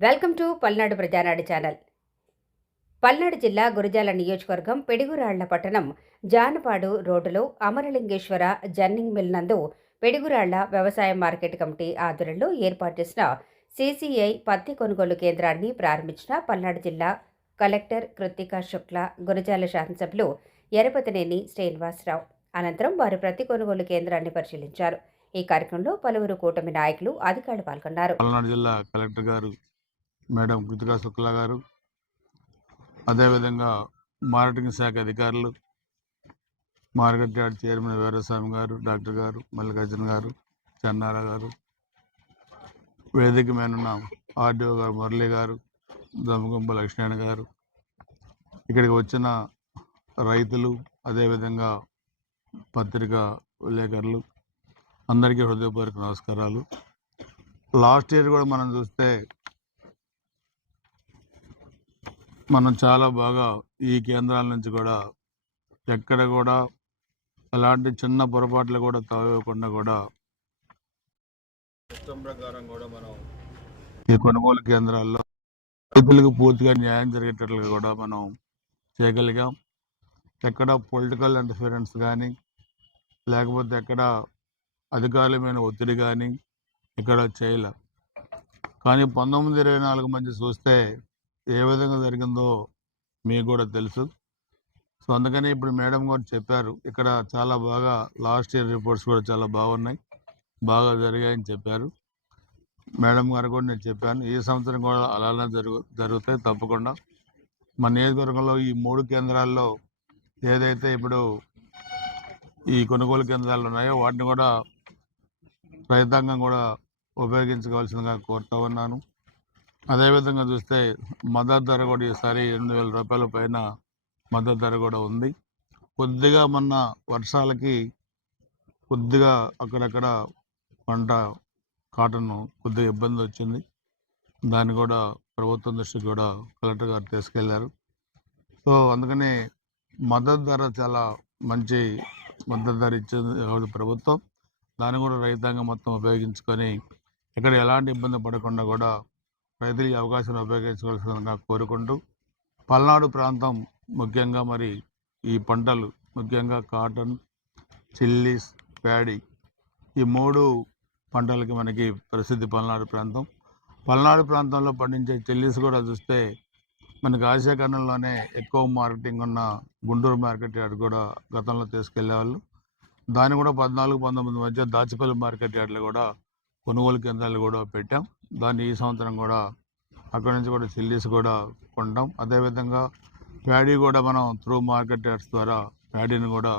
Welcome to Palnadu Prajanadu channel. Palnadu జిల్లా గురజాల నియోజకవర్గం పిడుగురాళ్ళ పట్టణం జానపాడు రోడ్డులో అమరలింగేశ్వర జన్నింగ్ మిల్ నందు పిడుగురాళ్ళ వ్యవసాయ మార్కెట్ కమిటీ ఆధ్వర్యంలో ఏర్పాటు చేసిన సీసీఐ పత్తి కొనుగోలు కేంద్రాన్ని ప్రారంభించిన పల్నాడు జిల్లా కలెక్టర్ కృత్తికా శుక్ల గురజాల శాసనసభ్యులు ఎరపతినేని శ్రీనివాసరావు. అనంతరం వారు ప్రతి కొనుగోలు కేంద్రాన్ని పరిశీలించారు. ఈ కార్యక్రమంలో పలువురు కూటమి నాయకులు అధికారులు పాల్గొన్నారు. పల్నాడు జిల్లా కలెక్టర్ గారు మేడం కృతికా శుక్లా గారు. అదేవిధంగా మార్కెటింగ్ శాఖ అధికారులు మార్కెట్ యార్డ్ చైర్మన్ వీరస్వామి గారు డాక్టర్ గారు మల్లికార్జున గారు చెన్నారా గారు వేదిక మీద ఉన్న ఆర్డీఓ గారు మురళి గారు దమ్మగుంప లక్ష్మణ గారు ఇక్కడికి వచ్చిన రైతులు అదేవిధంగా పత్రికా విలేకరులు అందరికీ హృదయపూర్వక నమస్కారాలు. లాస్ట్ ఇయర్ కూడా మనం చూస్తే మనం చాలా బాగా ఈ కేంద్రాల నుంచి కూడా ఎక్కడ కూడా అలాంటి చిన్న పొరపాట్లు కూడా తావేయకుండా కూడా ప్రకారం కూడా మనం ఈ కొనుగోలు కేంద్రాల్లో రైతులకు పూర్తిగా న్యాయం జరిగేటట్లుగా కూడా మనం చేయగలిగాం. ఎక్కడ పొలిటికల్ ఇంటర్ఫిరెన్స్ కానీ లేకపోతే ఎక్కడ అధికారుల మీద ఒత్తిడి కానీ ఇక్కడ చేయలే. కానీ పంతొమ్మిది ఇరవై నాలుగు మధ్య చూస్తే ఏ విధంగా జరిగిందో మీకు కూడా తెలుసు. సో అందుకని ఇప్పుడు మేడం గారు చెప్పారు. ఇక్కడ చాలా బాగా లాస్ట్ ఇయర్ రిపోర్ట్స్ కూడా చాలా బాగున్నాయి. బాగా జరిగాయని చెప్పారు. మేడం గారు కూడా నేను చెప్పాను. ఈ సంవత్సరం కూడా అలానే జరుగు జరుగుతాయి తప్పకుండా. మన నియోజకవర్గంలో ఈ మూడు కేంద్రాల్లో ఏదైతే ఇప్పుడు ఈ కొనుగోలు కేంద్రాలు ఉన్నాయో వాటిని కూడా రైతాంగం కూడా ఉపయోగించుకోవాల్సిందిగా కోరుతా ఉన్నాను. అదేవిధంగా చూస్తే మద్దతు ధర కూడా ఈసారి ఎనిమిది వేల రూపాయల పైన మద్దతు ధర కూడా ఉంది. కొద్దిగా మొన్న వర్షాలకి కొద్దిగా అక్కడక్కడ పంట కాటన్ కొద్దిగా ఇబ్బంది వచ్చింది. దాన్ని కూడా ప్రభుత్వం దృష్టికి కూడా కలెక్టర్ గారు తీసుకెళ్ళారు. సో అందుకని మద్దతు ధర చాలా మంచి మద్దతు ధర ఇచ్చింది ప్రభుత్వం. దాన్ని కూడా రైతాంగం మొత్తం ఉపయోగించుకొని ఇక్కడ ఎలాంటి ఇబ్బంది పడకుండా కూడా రైతులు ఈ అవకాశాన్ని ఉపయోగించుకోవాల్సిందిగా కోరుకుంటూ పల్నాడు ప్రాంతం ముఖ్యంగా మరి ఈ పంటలు ముఖ్యంగా కాటన్ చిల్లీస్ ప్యాడీ ఈ మూడు పంటలకి మనకి ప్రసిద్ధి పల్నాడు ప్రాంతం. పల్నాడు ప్రాంతంలో పండించే చిల్లీస్ కూడా చూస్తే మనకి ఆసియా ఖండంలోనే ఎక్కువ మార్కెటింగ్ ఉన్న గుంటూరు మార్కెట్ యార్డ్ కూడా గతంలో తీసుకెళ్ళేవాళ్ళు. దాన్ని కూడా పద్నాలుగు పంతొమ్మిది మధ్య దాచిపల్లి మార్కెట్ యార్డ్లో కూడా కొనుగోలు కేంద్రాలు కూడా పెట్టాం. దాన్ని ఈ సంవత్సరం కూడా అక్కడి నుంచి కూడా చిల్లీస్ కూడా కొంటాం. అదేవిధంగా ప్యాడీ కూడా మనం త్రూ మార్కెట్ యార్డ్స్ ద్వారా ప్యాడీని కూడా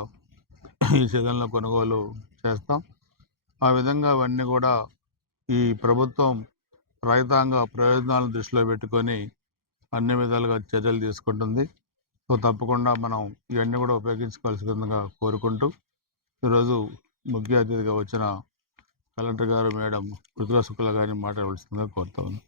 ఈ సీజన్లో కొనుగోలు చేస్తాం. ఆ విధంగా అవన్నీ కూడా ఈ ప్రభుత్వం రైతాంగ ప్రయోజనాలను దృష్టిలో పెట్టుకొని అన్ని విధాలుగా చర్యలు తీసుకుంటుంది. సో తప్పకుండా మనం ఇవన్నీ కూడా ఉపయోగించుకోవాల్సిందిగా కోరుకుంటూ ఈరోజు ముఖ్య అతిథిగా వచ్చిన కలెక్టర్ గారు మేడం పృథ్వీ శుక్ల గారిని మాట్లాడవలసిందిగా కోరుతా ఉన్నాను.